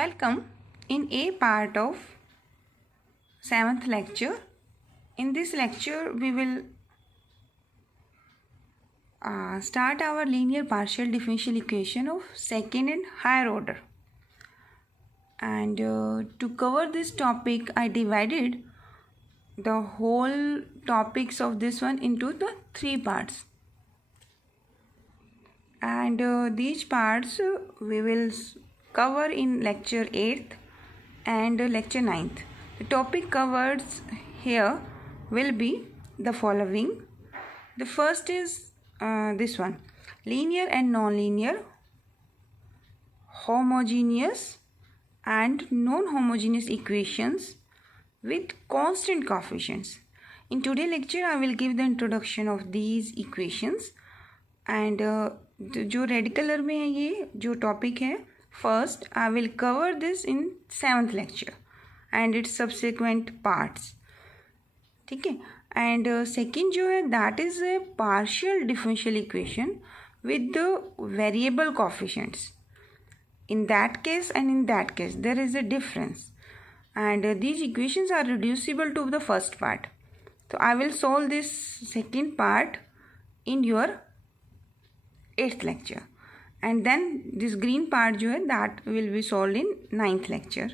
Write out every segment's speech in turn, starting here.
Welcome in A part of 7th lecture. In this lecture, we will start our linear partial differential equation of second and higher order. And to cover this topic, I divided the whole topics of this one into the 3 parts. And these parts we will cover in lecture 8th and lecture 9th. The topic covered here will be the following. The first is this one: linear and non-linear, homogeneous and non-homogeneous equations with constant coefficients. In today's lecture, I will give the introduction of these equations. And जो red colour में है ये जो topic है, first I will cover this in 7th lecture and it's subsequent parts. ठीक है. And second जो है that is a partial differential equation with the variable coefficients. In that case and in that case there is a difference, and these equations are reducible to the first part. So I will solve this second part in your 8th lecture, and then this green part जो है that will be solved in 9th lecture.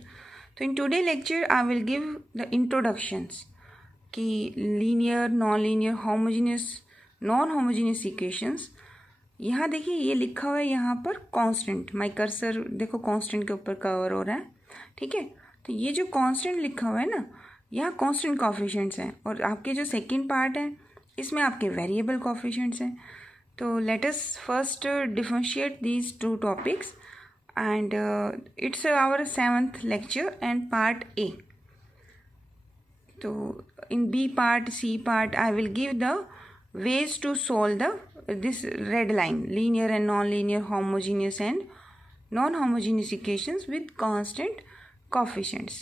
So in today lecture I will give the introductions कि linear, non-linear, homogeneous, non-homogeneous equations. यहाँ देखिए ये लिखा हुआ है यहाँ पर कांस्टेंट. माई कर्सर देखो कांस्टेंट के ऊपर कवर हो रहा है. ठीक है. तो ये जो कांस्टेंट लिखा हुआ है ना, यहाँ कांस्टेंट कोफिशिएंट्स हैं, और आपके जो सेकंड पार्ट है इसमें आपके वेरिएबल कोफिशिएंट्स हैं. तो let us first differentiate these two topics, and it's our 7th lecture and part A. तो in B part, C part I will give the ways to solve this red line: linear and non-linear, homogeneous and non-homogeneous equations with constant coefficients.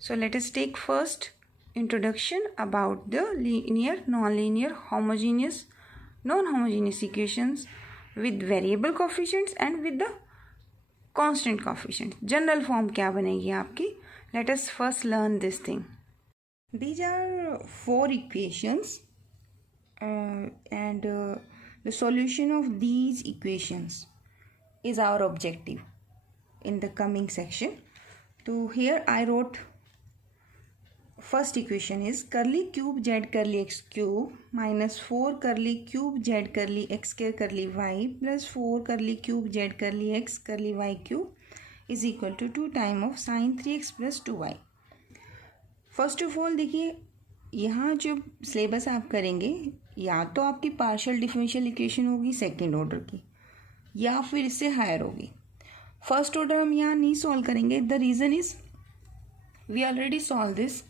So let us take first introduction about the linear, non-linear, homogeneous, non-homogeneous equations with variable coefficients and with the constant coefficients. General form क्या बनेगी आपकी? Let us first learn this thing. These are 4 equations. And the solution of these equations is our objective in the coming section. So here I wrote first equation is curly cube z curly x cube minus 4 curly cube z curly x square curly y plus 4 curly cube z curly x curly y cube is equal to 2 times of sin 3x plus 2y. First of all देखिए यहाँ जो syllabus आप करेंगे, या तो आपकी partial differential equation होगी second order की, या फिर इससे हायर होगी. फर्स्ट ऑर्डर हम यहाँ नहीं सॉल्व करेंगे. The reason is we already solve this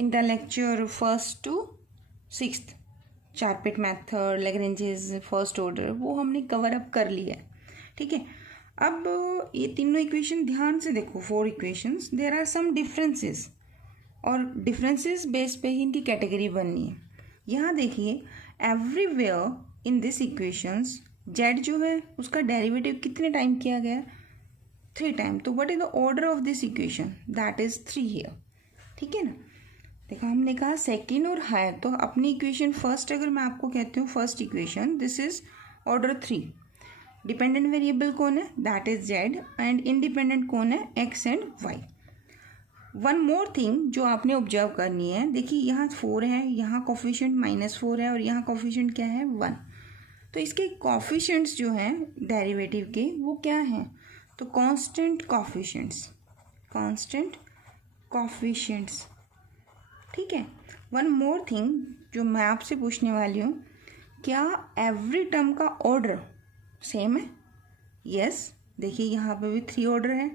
in the lecture 1st to 6th. Charpit method, Lagrange's, first order, वो हमने कवर अप कर लिया है. ठीक है. अब ये तीनों इक्वेशन ध्यान से देखो, 4 equations, there are some differences, और डिफरेंसेस बेस पे ही इनकी कैटेगरी बननी है. यहाँ देखिए everywhere in this equations Z जो है उसका डेरिवेटिव कितने टाइम किया गया? 3 टाइम. तो what is the order of this equation? That is 3 here. ठीक है ना. देखो हमने कहा सेकेंड और हायर, तो अपनी इक्वेशन फर्स्ट अगर मैं आपको कहती हूँ first equation, this is order 3. Dependent variable कौन है? That is Z, and independent कौन है? X and Y. One more thing जो आपने ऑब्जर्व करनी है, देखिए यहाँ 4 है, यहाँ कोफिशिएंट -4 है, और यहाँ कोफिशिएंट क्या है? 1. तो इसके कोफिशिएंट्स जो हैं डेरिवेटिव के वो क्या हैं? तो कांस्टेंट कोफिशिएंट्स, कांस्टेंट कोफिशिएंट्स. ठीक है. वन मोर थिंग जो मैं आपसे पूछने वाली हूँ, क्या एवरी टर्म का ऑर्डर सेम है? यस. देखिए यहाँ पे भी 3 ऑर्डर है.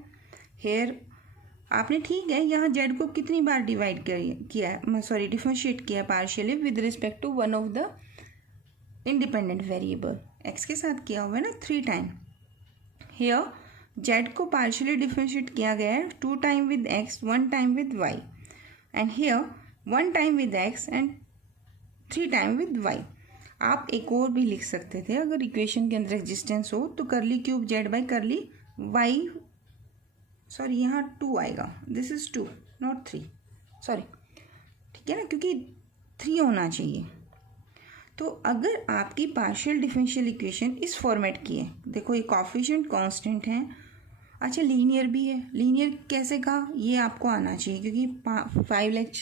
हेयर आपने ठीक है यहाँ जेड को कितनी बार डिवाइड किया है, सॉरी डिफरेंशिएट किया है partially with respect to one of the independent variable. X के साथ किया हुआ है ना 3 टाइम. हियर जेड को पार्शियली डिफरेंशिएट किया गया है 2 time with X, 1 time with Y, and here 1 time with X and 3 time with Y. आप एक और भी लिख सकते थे अगर इक्वेशन के अंदर एग्जिस्टेंस हो, तो curly cube Z by curly Y, sorry यहाँ 2 आएगा, दिस इज़ 2 नॉट 3, सॉरी, ठीक है ना, क्योंकि 3 होना चाहिए। तो अगर आपकी पार्शियल डिफरेंशियल इक्वेशन इस फॉर्मेट की है, देखो ये कॉफिशिएंट कांस्टेंट है, अच्छा लीनियर भी है, लीनियर कैसे कहा ये आपको आना चाहिए क्योंकि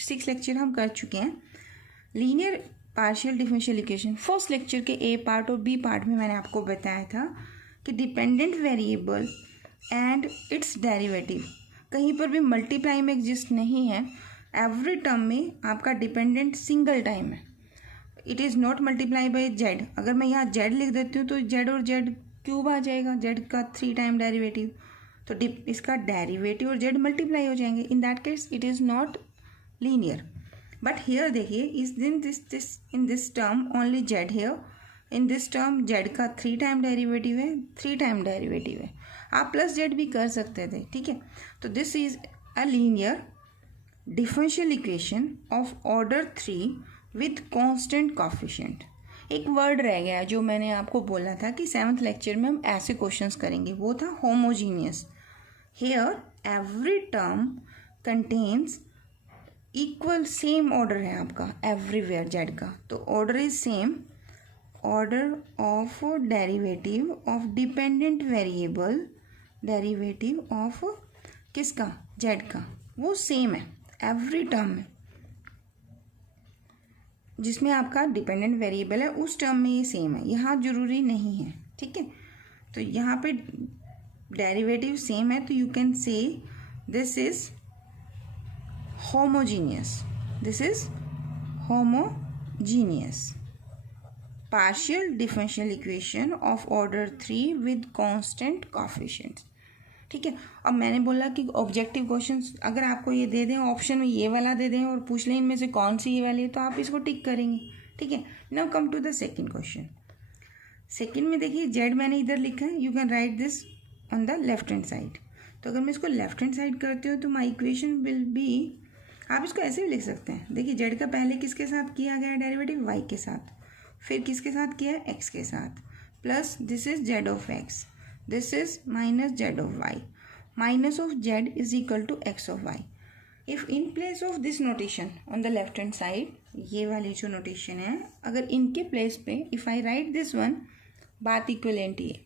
6 लेक्चर हम कर चुके हैं। Linear partial differential equation first lecture के ए पार्ट और बी पार्ट में मैंने आपको बताया था कि dependent variable and its derivative कहीं पर भी मल्टीप्लाई में एग्जिस्ट नहीं है। एवरी टर्म में आपका डिपेंडेंट सिंगल टाइम है, it is not multiply by Z. अगर मैं यहाँ जेड लिख देती हूँ तो जेड और जेड क्यूब आ जाएगा, जेड का 3 टाइम डेरिवेटिव, तो इसका डेरिवेटिव और जेड मल्टीप्लाई हो जाएंगे, in that case it is not linear. But here देखिए in this term only z here, in this term z का 3 टाइम डेरिवेटिव है, 3 टाइम डेरिवेटिव है, आप प्लस जेड भी कर सकते थे, ठीक है। तो this is a linear differential equation of order 3 with constant coefficient. एक वर्ड रह गया जो मैंने आपको बोला था कि 7th लेक्चर में हम ऐसे क्वेश्चंस करेंगे, वो था homogeneous. Here every term contains equal, same order है आपका एवरीवेयर जेड का, तो order is same, order of derivative of dependent variable, derivative of किसका, जेड का, वो सेम है एवरी टर्म में, जिसमें आपका डिपेंडेंट वेरिएबल है उस टर्म में ये सेम है, यहाँ जरूरी नहीं है, ठीक है। तो यहाँ पे डेरिवेटिव सेम है तो you can say this is homogeneous, this is homogeneous partial differential equation of order 3 with constant coefficients, ठीक है। अब मैंने बोला कि ऑब्जेक्टिव क्वेश्चंस अगर आपको ये दे दें, ऑप्शन में ये वाला दे दें और पूछ लें इनमें से कौन सी ये वाली है, तो आप इसको टिक करेंगे, ठीक है। Now come to the second question. Second में देखिए जेड मैंने इधर लिखा है, you can write this on the left hand side. तो अगर मैं इसको लेफ्ट हैंड साइड करती हूँ तो माई इक्वेशन विल बी, आप इसको ऐसे भी लिख सकते हैं, देखिए जेड का पहले किसके साथ किया गया डेरिवेटिव, वाई के साथ, फिर किसके साथ किया है, एक्स के साथ, plus this is Z of X, this is minus Z of Y, minus of Z is equal to X of Y. If in place of this notation on the left hand side, ये वाली जो notation है, अगर इनके place पे if I write this one, बात equivalent ही है,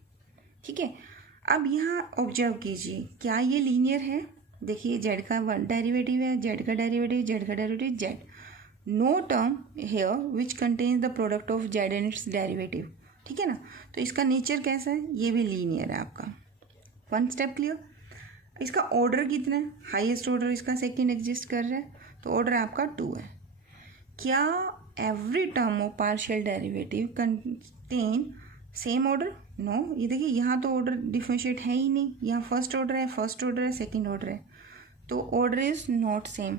ठीक है। अब यहाँ ऑब्जर्व कीजिए, क्या ये लीनियर है, देखिए जेड का 1 डेरिवेटिव है, जेड का डेरिवेटिव, जेड का derivative Z, no term here which contains the product of Z and its derivative, ठीक है ना। तो इसका नेचर कैसा है, ये भी लीनियर है आपका, 1 स्टेप क्लियर। इसका ऑर्डर कितना है, हाईएस्ट ऑर्डर इसका सेकंड एग्जिस्ट कर रहा है, तो ऑर्डर आपका 2 है। क्या every term of partial derivative contain same order, no. ये देखिए यहाँ तो ऑर्डर डिफरेंशिएट है ही नहीं, यहाँ फर्स्ट ऑर्डर है, सेकंड ऑर्डर है, तो ऑर्डर इज नॉट सेम।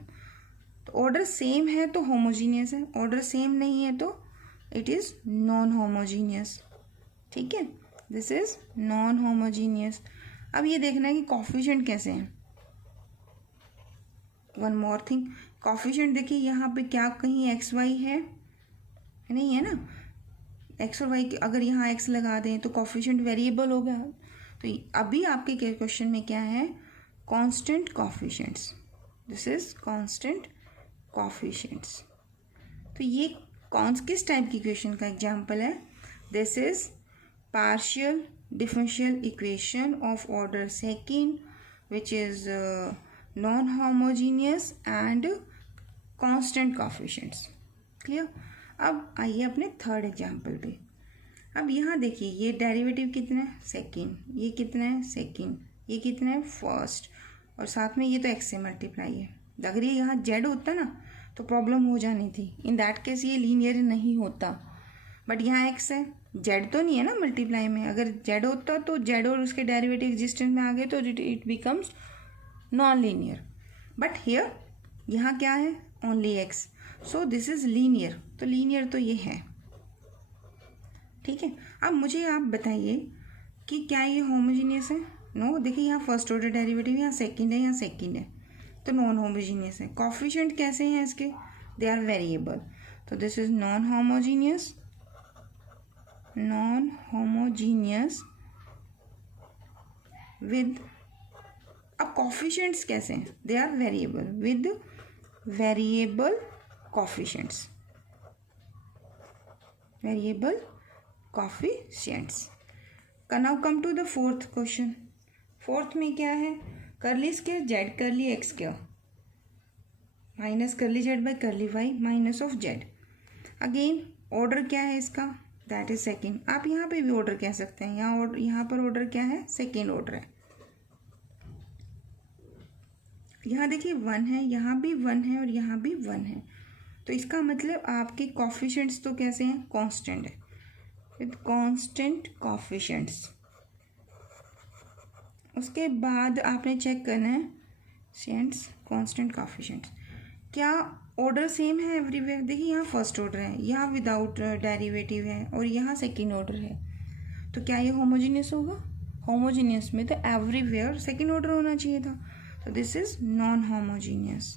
तो ऑर्डर सेम है तो होमोजीनियस है, ऑर्डर सेम नहीं है तो इट इज नॉन होमोजीनियस, ठीक है, दिस इज नॉन होमोजीनियस। अब ये देखना है कि कॉफिशिएंट कैसे हैं। वन मोर थिंग, कॉफिशिएंट देखिए यहाँ पे क्या कहीं एक्स वाई है, नहीं है ना, एक्स और वाई अगर यहाँ एक्स लगा दें तो कॉफिशिएंट वेरिएबल हो गया। तो अभी आपके क्वेश्चन में क्या है, constant coefficients, this is constant coefficients. तो ये किस टाइप की इक्वेशन का एग्जांपल है, this is partial differential equation of order second which is non homogeneous and constant coefficients, clear. अब आइए अपने थर्ड एग्जांपल पे। अब यहाँ देखिए ये डेरिवेटिव कितना है, सेकंड, ये कितना है, सेकंड, ये कितना है, फर्स्ट, और साथ में ये तो एक्स से मल्टीप्लाई है। अगर ये यहाँ जेड होता ना तो प्रॉब्लम हो जानी थी, इन दैट केस ये लीनियर नहीं होता, बट यहाँ एक्स है, जेड तो नहीं है ना मल्टीप्लाई में, अगर जेड होता तो जेड और उसके डेरिवेटिव एग्जिस्टेंस में आ गए तो it becomes non linear, but here यहाँ क्या है, only x, so this is linear, तो लीनियर तो ये है, ठीक है। अब मुझे आप बताइए कि क्या ये होमोजीनियस है, नो। देखिए यहाँ फर्स्ट ऑर्डर डेरिवेटिव, यहाँ सेकंड है, यहाँ सेकंड है, तो नॉन होमोजीनियस है। कोफिशिएंट कैसे हैं इसके, दे आर वेरिएबल, तो this is non homogeneous, with a अब कॉफिशिएंट्स कैसे हैं, they are variable with variable coefficients, variable coefficients. Now come to the fourth question. Fourth में क्या है, curly square Z curly X square minus curly Z by curly Y minus of Z. Again order क्या है इसका, that is second. आप यहाँ पे भी ऑर्डर कह सकते हैं, यहाँ पर ऑर्डर क्या है, सेकेंड ऑर्डर है। यहाँ देखिए 1 है, यहाँ भी 1 है और यहाँ भी 1 है, तो इसका मतलब आपके कॉफिशिएंट्स तो कैसे हैं, कांस्टेंट है, विद कांस्टेंट कॉफिशिएंट्स। उसके बाद आपने चेक करना है सेंट्स कांस्टेंट कॉफिशिएंट्स, क्या ऑर्डर सेम है एवरीवेयर। देखिए यहाँ फर्स्ट ऑर्डर है, यहाँ विदाउट डेरिवेटिव है और यहाँ सेकेंड ऑर्डर है, तो क्या ये होमोजीनियस होगा, होमोजीनियस में तो एवरीवेयर सेकेंड ऑर्डर होना चाहिए था, तो this is non homogeneous,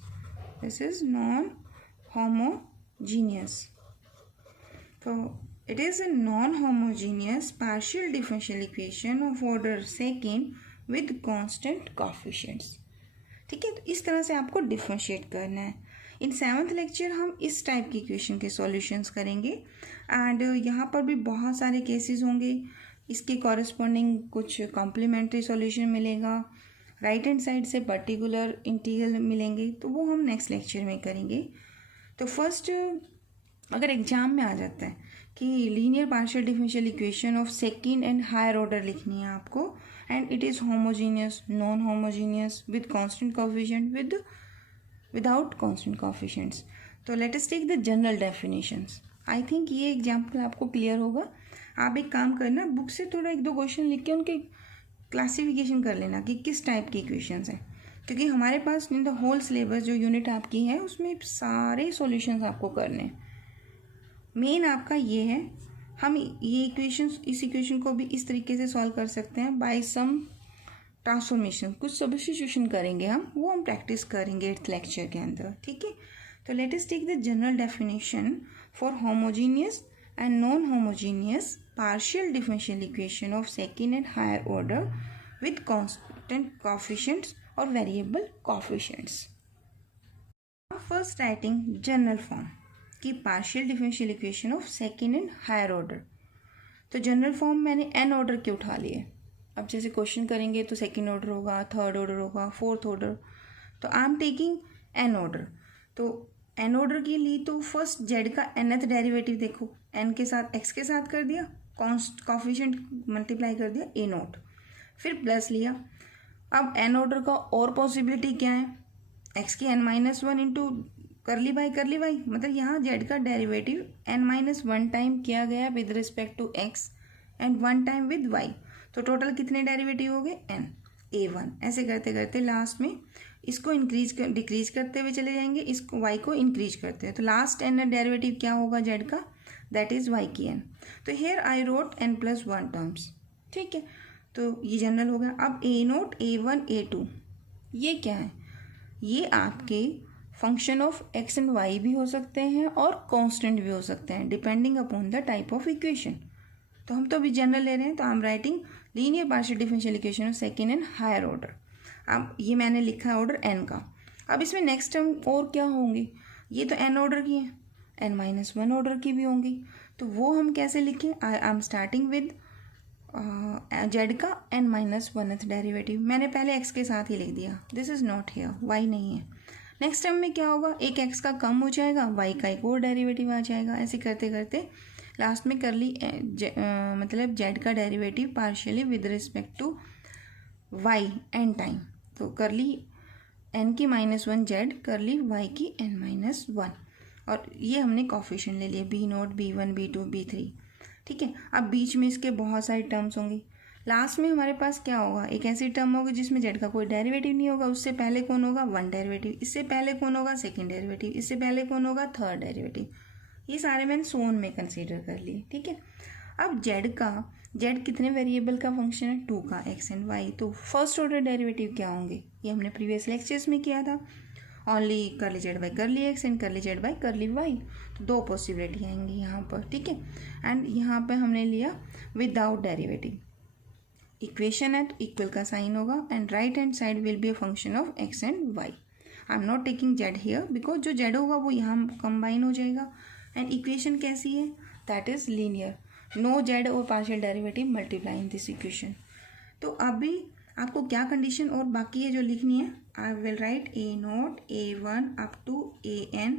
this is non homogeneous. तो it is a non-homogeneous partial differential equation of order second with constant coefficients। ठीक है, तो इस तरह से आपको डिफ्रेंशिएट करना है। इन 7th लेक्चर हम इस टाइप की इक्वेशन के सॉल्यूशंस करेंगे एंड यहाँ पर भी बहुत सारे केसेस होंगे, इसके कॉरेस्पॉन्डिंग कुछ कॉम्प्लीमेंट्री सॉल्यूशन मिलेगा, राइट हैंड साइड से पर्टिकुलर इंटीग्रल मिलेंगे, तो वो हम नेक्स्ट लेक्चर में करेंगे। तो फर्स्ट अगर एग्जाम में आ जाता है कि linear partial differential equation of second and higher order लिखनी है आपको, and it is homogeneous, non homogeneous, with constant coefficient, without constant coefficients, तो let us take the general definitions. I think ये एग्जाम्पल आपको क्लियर होगा। आप एक काम करना, बुक से थोड़ा 1-2 क्वेश्चन लिख के उनके क्लासिफिकेशन कर लेना कि किस टाइप की इक्वेशंस हैं, क्योंकि हमारे पास इन द होल सिलेबस जो यूनिट आपकी है उसमें सारे सॉल्यूशंस आपको करने हैं। मेन आपका ये है, हम ये इक्वेशंस, इस इक्वेशन को भी इस तरीके से सॉल्व कर सकते हैं बाय सम ट्रांसफॉर्मेशन, कुछ सब्स्टिट्यूशन करेंगे हम, वो हम प्रैक्टिस करेंगे 8th लेक्चर के अंदर। ठीक है, तो let us take the general definition for homogeneous and non homogeneous partial differential equation of second and higher order with constant coefficients और variable coefficients. First writing general form की partial differential equation of second and higher order. तो general form मैंने n order के उठा लिए। अब जैसे question करेंगे तो सेकेंड ऑर्डर होगा, थर्ड ऑर्डर होगा, फोर्थ ऑर्डर, तो I am taking n order. तो एन ऑर्डर के लिए तो फर्स्ट जेड का nth डेरिवेटिव देखो, एन के साथ एक्स के साथ कर दिया, कोएफिशिएंट मल्टीप्लाई कर दिया ए नोट, फिर प्लस लिया। अब एन ऑर्डर का और पॉसिबिलिटी क्या है, एक्स की n-1 इंटू करली बाई करली वाई, मतलब यहाँ जेड का डेरिवेटिव n-1 टाइम किया गया with respect to X and 1 time with Y, तो टोटल कितने डेरिवेटिव हो गए n, a1। ऐसे करते करते लास्ट में इसको डिक्रीज करते हुए चले जाएंगे, इसको y को इंक्रीज करते हैं, तो लास्ट n डेरिवेटिव क्या होगा जेड का, दैट इज y की n। तो here I wrote n+1 terms. ठीक है, तो ये जनरल हो गया। अब a नोट, a1, a2 ये क्या है, ये आपके function of x and Y भी हो सकते हैं और कांस्टेंट भी हो सकते हैं depending upon the type of equation. तो हम तो अभी जनरल ले रहे हैं, तो I am writing linear partial differential equation of second and higher order. अब ये मैंने लिखा है ऑर्डर एन का। अब इसमें नेक्स्ट टर्म और क्या होंगे, ये तो एन ऑर्डर की है, n-1 ऑर्डर की भी होंगी, तो वो हम कैसे लिखें, I am starting with Z का n-1th डेरिवेटिव, मैंने पहले एक्स के साथ ही लिख दिया, this is not here, Y नहीं है। नेक्स्ट टर्म में क्या होगा, एक एक्स का कम हो जाएगा, वाई का एक और डेरिवेटिव आ जाएगा, ऐसे करते करते लास्ट में कर ली मतलब जेड का derivative partially with respect to Y N time, तो कर ली n की -1 जेड, कर ली y की n-1, और ये हमने कोएफिशिएंट ले लिए b note, b1, b2, b3। ठीक है, अब बीच में इसके बहुत सारी टर्म्स होंगी, लास्ट में हमारे पास क्या होगा, एक ऐसी टर्म होगी जिसमें जेड का कोई डेरिवेटिव नहीं होगा, उससे पहले कौन होगा, 1 डेरिवेटिव, इससे पहले कौन होगा, सेकेंड डेरिवेटिव, इससे पहले कौन होगा, थर्ड डेरिवेटिव। ये सारे मैंने सोन में कंसीडर कर लिए। ठीक है, अब जेड कितने वेरिएबल का फंक्शन है, 2 का, एक्स एंड वाई, तो फर्स्ट ऑर्डर डेरिवेटिव क्या होंगे, ये हमने प्रीवियस लेक्चर्स में किया था, only curly Z by curly X and curly Z by curly Y, तो 2 पॉसिबिलिटी आएंगी यहाँ पर। ठीक है, एंड यहाँ पे हमने लिया विदाउट डेरिवेटिव, इक्वेशन है तो इक्वल का साइन होगा and right hand side will be a function of x and Y. I am not taking Z here because जो जेड होगा वो यहाँ कंबाइन हो जाएगा. एंड इक्वेशन कैसी है? That is linear. No z और partial derivative multiply in this equation. तो अभी आपको क्या कंडीशन और बाकी है जो लिखनी है. I will write A0 A1 up to AN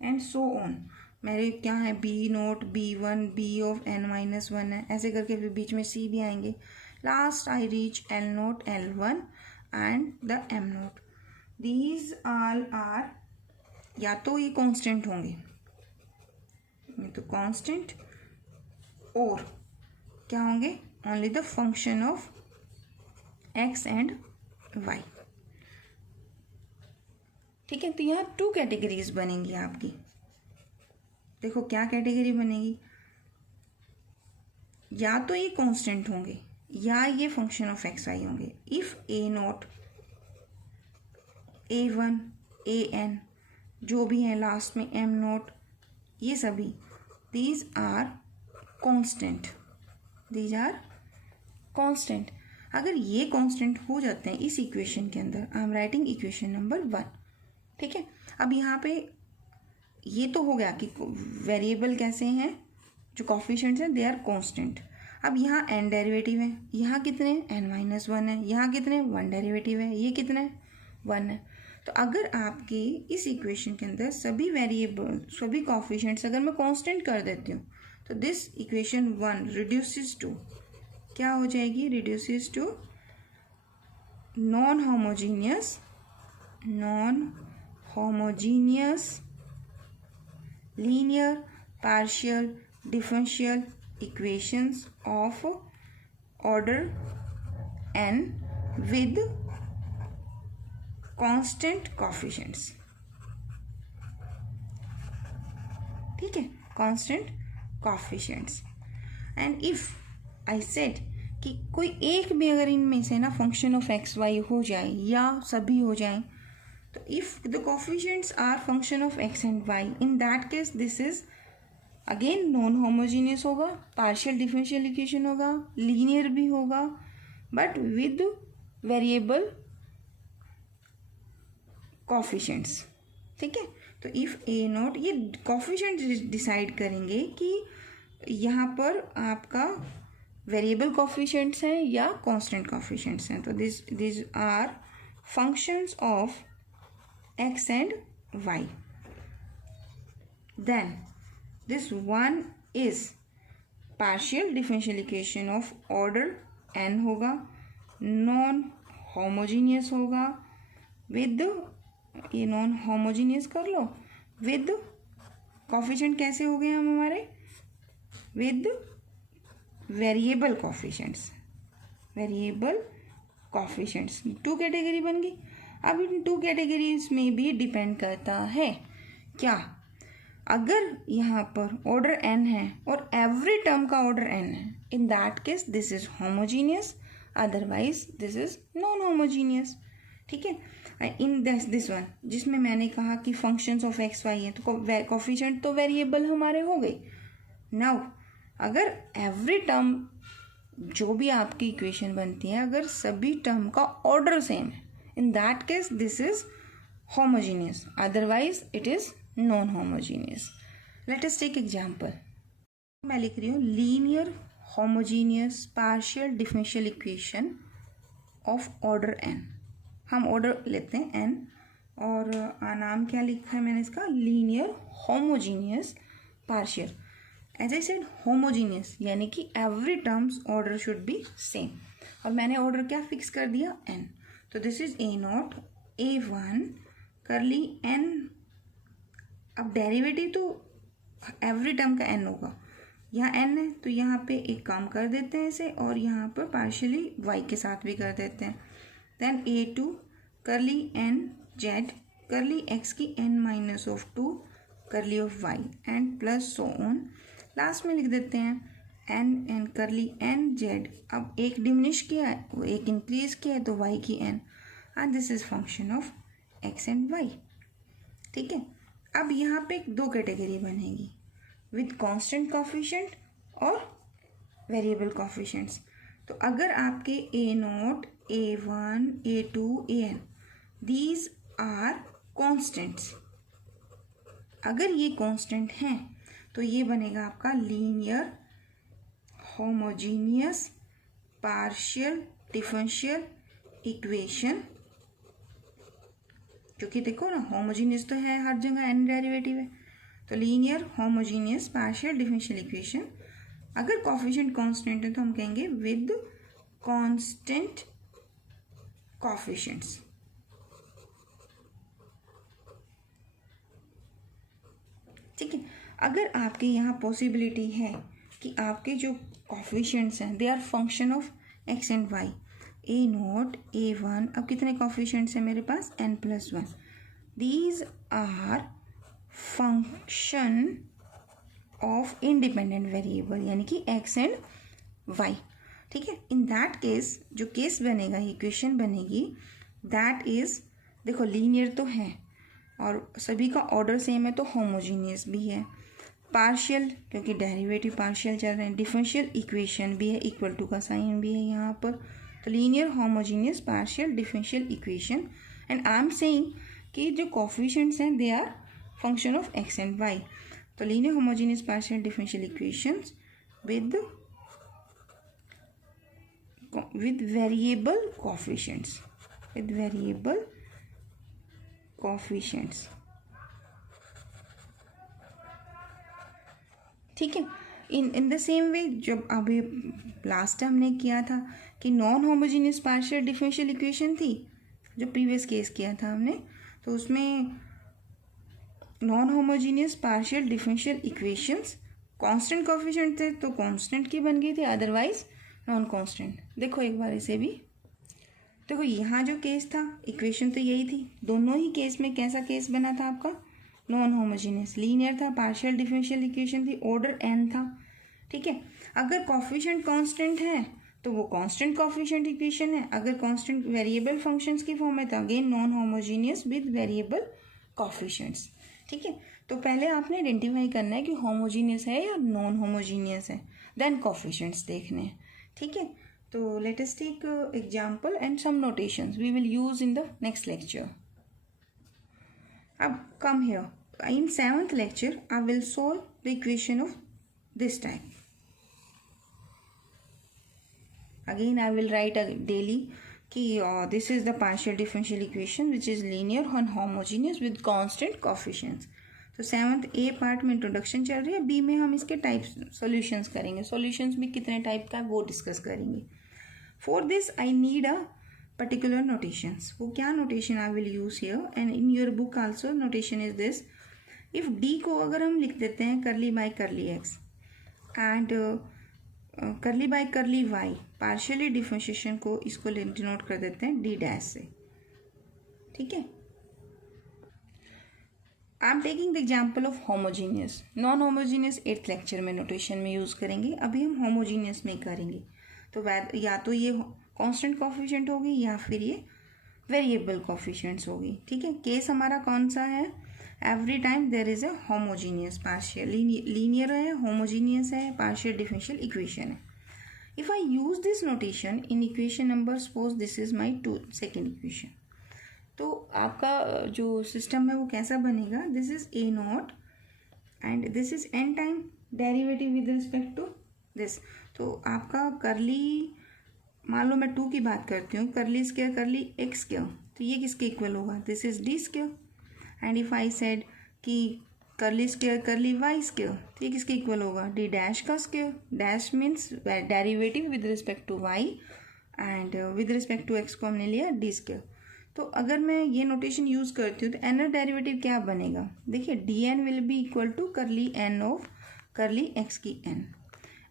and so on. मेरे क्या है B0 B1 B of n-1 है, ऐसे करके फिर बीच में C भी आएंगे. Last I reach L0 L1 and the M0. These all are या तो ये कांस्टेंट होंगे, तो कांस्टेंट, और क्या होंगे only the function of x and Y. ठीक है, तो यहाँ 2 कैटेगरीज बनेंगी आपकी. देखो क्या कैटेगरी बनेगी, या तो ये कांस्टेंट होंगे या ये फंक्शन ऑफ एक्स वाई होंगे. इफ A0 A1 AN जो भी है लास्ट में M0, ये सभी these are constant. These are constant. अगर ये कांस्टेंट हो जाते हैं इस इक्वेशन के अंदर, आई एम राइटिंग इक्वेशन नंबर 1. ठीक है, अब यहाँ पे ये तो हो गया कि वेरिएबल कैसे हैं, जो कोफिशिएंट्स हैं दे आर कांस्टेंट. अब यहाँ n डेरिवेटिव है, यहाँ कितने n-1 है, यहाँ कितने 1 डेरिवेटिव है, ये कितने 1 है. तो अगर आपके इस इक्वेशन के अंदर सभी वेरिएबल सभी कोफिशिएंट्स अगर मैं कांस्टेंट कर देती हूँ तो दिस इक्वेशन 1 रिड्यूसेस टू क्या हो जाएगी, reduces to non homogeneous linear partial differential equations of order n with constant coefficients. ठीक है, constant coefficients. And if I said कि कोई एक भी अगर इनमें से ना फंक्शन ऑफ एक्स वाई हो जाए या सभी हो जाए, तो if the coefficients are function of x and Y, in that case this is again non homogeneous होगा, पार्शियल डिफरेंशियल इक्वेशन होगा, लीनियर भी होगा, बट विद वेरिएबल कोफिशिएंट्स. ठीक है, तो इफ A0 ये कोफिशिएंट डिसाइड करेंगे कि यहाँ पर आपका वेरिएबल कोफिशिएंट्स हैं या कांस्टेंट कोफिशिएंट्स हैं. तो this are functions of x and Y. Then this one is partial differential equation of order n होगा, नॉन होमोजीनियस होगा, विद ये नॉन होमोजीनियस कर लो, विद कोफिशिएंट कैसे हो गए हम हमारे, with variable coefficients. Variable coefficients 2 category बन गई. अब इन 2 कैटेगरीज में भी डिपेंड करता है क्या, अगर यहाँ पर ऑर्डर n है और एवरी टर्म का ऑर्डर n है, in that case this is homogeneous, otherwise this is non homogeneous. ठीक है, इन दिस वन जिसमें मैंने कहा कि फंक्शंस ऑफ एक्स वाई है तो कोफिशिएंट तो वेरिएबल हमारे हो गए. नाउ अगर एवरी टर्म जो भी आपकी इक्वेशन बनती है अगर सभी टर्म का ऑर्डर सेम है, in that case this is homogeneous, otherwise it is non homogeneous. Let us take example. मैं लिख रही हूँ linear homogeneous partial differential equation of order n. हम ऑर्डर लेते हैं n और नाम क्या लिखा है मैंने इसका, linear homogeneous partial. As I said homogeneous यानी कि every terms order should be same, और मैंने ऑर्डर क्या फिक्स कर दिया n. तो दिस इज A0 A1 करली n. अब डेरिवेटिव तो एवरी टर्म का n होगा, यहाँ n है तो यहाँ पे एक काम कर देते हैं इसे और यहाँ पर पार्शियली y के साथ भी कर देते हैं. देन A2 करली n z करली x की n-2 करली of y and plus so on. Last में लिख देते हैं n करली n z. अब एक डिमिनिश किया है वो एक इंक्रीज किया है तो y की n, and this is function of x and y. ठीक है, अब यहाँ पे 2 कैटेगरी बनेगी विद कांस्टेंट कोफिशिएंट और वेरिएबल कोफिशिएंट्स. तो अगर आपके A0, A1, A2, AN these are constants, अगर ये कांस्टेंट हैं तो ये बनेगा आपका linear homogeneous partial differential equation. क्योंकि देखो ना, होमोजीनियस तो है हर जगह, एन डेरिवेटिव है, तो linear homogeneous partial differential equation. अगर कोफिशिएंट कांस्टेंट है तो हम कहेंगे विद कांस्टेंट कोफिशिएंट्स। ठीक है, अगर आपके यहाँ पॉसिबिलिटी है कि आपके जो कोफिशिएंट्स हैं they are function of x and Y, A0, A1, अब कितने कोफिशिएंट्स हैं मेरे पास, n+1, these are function of independent variable यानी कि x एंड y। ठीक है, इन दैट केस जो केस बनेगा, इक्वेशन बनेगी, दैट इज, देखो लीनियर तो है और सभी का ऑर्डर सेम है तो होमोजीनियस भी है, पार्शियल क्योंकि डेरिवेटिव पार्शियल चल रहे हैं, डिफरेंशियल इक्वेशन भी है, इक्वल टू का साइन भी है यहाँ पर, तो linear homogeneous partial differential equation. And I am saying कि जो कोफिशिएंट्स हैं they are function of x and y, तो linear homogeneous partial differential equations with variable coefficients, with variable coefficients. ठीक है, इन द सेम वे जब अभी last हमने किया था कि non homogeneous partial differential equation थी, जो प्रीवियस केस किया था हमने, तो उसमें non homogeneous partial differential equations constant coefficient थे तो कांस्टेंट की बन गई थी, अदरवाइज नॉन कांस्टेंट। देखो एक बार इसे भी देखो, यहाँ जो केस था इक्वेशन तो यही थी, दोनों ही केस में कैसा केस बना था आपका, नॉन होमोजीनियस, लीनियर था, पार्शियल डिफरेंशियल इक्वेशन थी, ऑर्डर n था। ठीक है, अगर कोफिशिएंट कांस्टेंट है तो वो कांस्टेंट कोफिशिएंट इक्वेशन है, अगर कांस्टेंट वेरिएबल फंक्शंस की फॉर्म है तो again non homogeneous with variable coefficients. ठीक है, तो पहले आपने आइडेंटिफाई करना है कि होमोजीनियस है या नॉन होमोजीनियस है, देन कोफिशिएंट्स देखने हैं। ठीक है, तो let us take example and some notations we will use in the next lecture. अब come here, in 7th lecture I will solve the equation of this type. Again I will write daily कि this is the partial differential equation which is linear and homogeneous with constant coefficients. तो 7th A part में introduction चल रही है, B में हम इसके types solutions करेंगे, सॉल्यूशंस भी कितने टाइप का है वो डिस्कस करेंगे। For this I need a particular notations. वो क्या notation I will use here and in your book also notation is this. if D को अगर हम लिख देते हैं curly by curly x and curly by curly y, partially differentiation को इसको डिनोट कर देते हैं D डैश से। ठीक है, आई am taking the example of homogeneous, non homogeneous 8th lecture में नोटेशन में यूज़ करेंगे, अभी हम होमोजीनियस में करेंगे। तो या तो ये कांस्टेंट कोफिशिएंट होगी या फिर ये वेरिएबल कोफिशिएंट्स होगी। ठीक है, केस हमारा कौन सा है, every time there is a homogeneous partial, linear है, होमोजीनियस है, पार्शियल डिफरेंशियल इक्वेशन है। If I use this notation in equation number, suppose this is my second equation, तो आपका जो सिस्टम है वो कैसा बनेगा, this is A0 and this is n time derivative with respect to this. तो आपका करली, मान लो मैं 2 की बात करती हूँ, करली स्क्वायर करली x स्क्वायर, तो ये किसके इक्वल होगा, this is D square. And if I said कि करली स्क्वायर करली y स्क्वायर, तो ये किसके इक्वल होगा, D डैश का square, dash means derivative with respect to y and with respect to x को हमने लिया D स्क्वायर। तो अगर मैं ये नोटेशन यूज़ करती हूँ तो एनर डेरिवेटिव क्या बनेगा, देखिए dn will be equal to curly n of curly x की n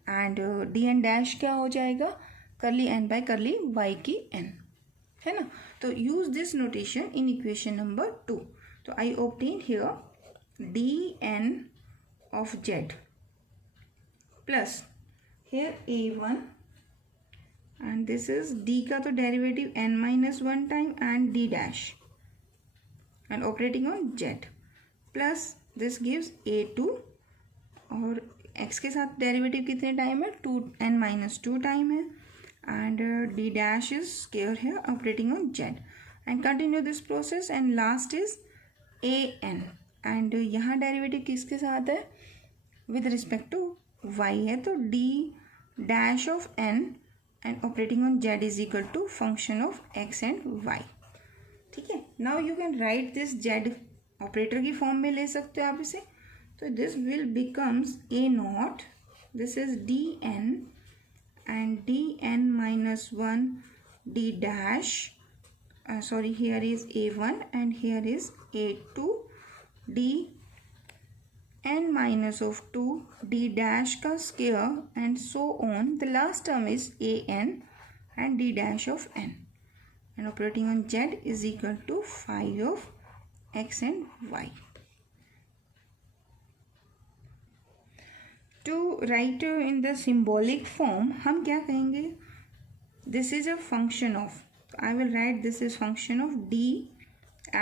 एंड dn डैश क्या हो जाएगा, curly n by curly y की n, है ना। तो use this notation in equation number 2। तो I obtain here dn of z plus here a1 and this is d का तो derivative n-1 time and d dash and operating on z plus this gives a2 और x के साथ derivative कितने time है, 2n-2 time है and d dash is square here operating on z, and continue this process, and last is an, and यहाँ derivative किसके साथ है, विद रिस्पेक्ट टू y है, तो d dash of n and operating on z is equal to function of x and y. ठीक है, now you can write this z operator की form में ले सकते हो आप इसे, तो this will becomes a not, this is dn and dn minus 1 d dash, sorry, here is a1 and here is a2 d n minus of 2 d dash का square and so on. The last term is an and d dash of n, and operating on z is equal to phi of x and y. To write in the symbolic form हम क्या कहेंगे, this is a function of, I will write this is function of d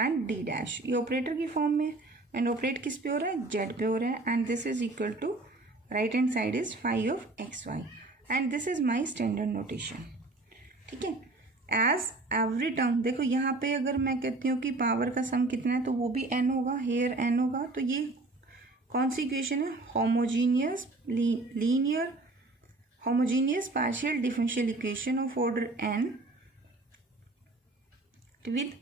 and d dash, ये operator की form में, and operate किस पे हो रहा है, z पे हो रहा है, and this is equal to right hand side is phi of X Y, and this is my standard notation. ठीक है, एज एवरी टर्म, देखो यहाँ पे अगर मैं कहती हूँ कि पावर का सम कितना है तो वो भी n होगा, हेयर n होगा, तो ये कौन सी इक्वेशन है, homogeneous linear homogeneous partial differential equation of order n with,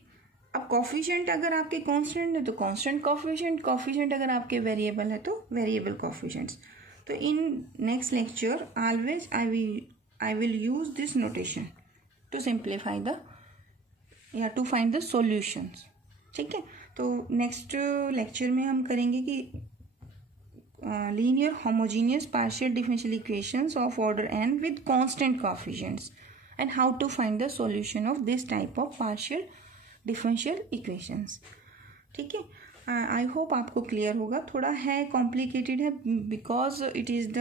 अब कॉफिशिएंट अगर आपके कांस्टेंट है तो कांस्टेंट कॉफिशिएंट, कॉफिशिएंट अगर आपके वेरिएबल है तो वेरिएबल कॉफिशिएंट्स. तो in next lecture always I will use this notation to simplify the या टू फाइंड द सॉल्यूशंस. ठीक है, तो नेक्स्ट लेक्चर में हम करेंगे कि linear homogeneous partial differential equations of order n with constant coefficients and how to find the solution of this type of partial differential equations. ठीक है, आई होप आपको क्लियर होगा, थोड़ा है कॉम्प्लिकेटेड है because it is the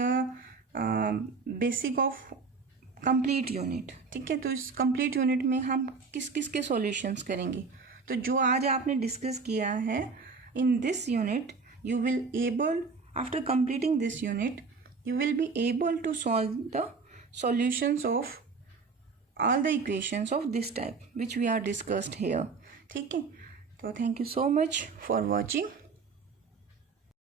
basic of complete unit. ठीक है, तो इस कंप्लीट यूनिट में हम किस किस के सॉल्यूशंस करेंगे, तो जो आज आपने डिस्कस किया है in this unit, you will able after completing this unit you will be able to solve the solutions of all the equations of this type which we are discussed here. ठीक है, तो thank you so much for watching.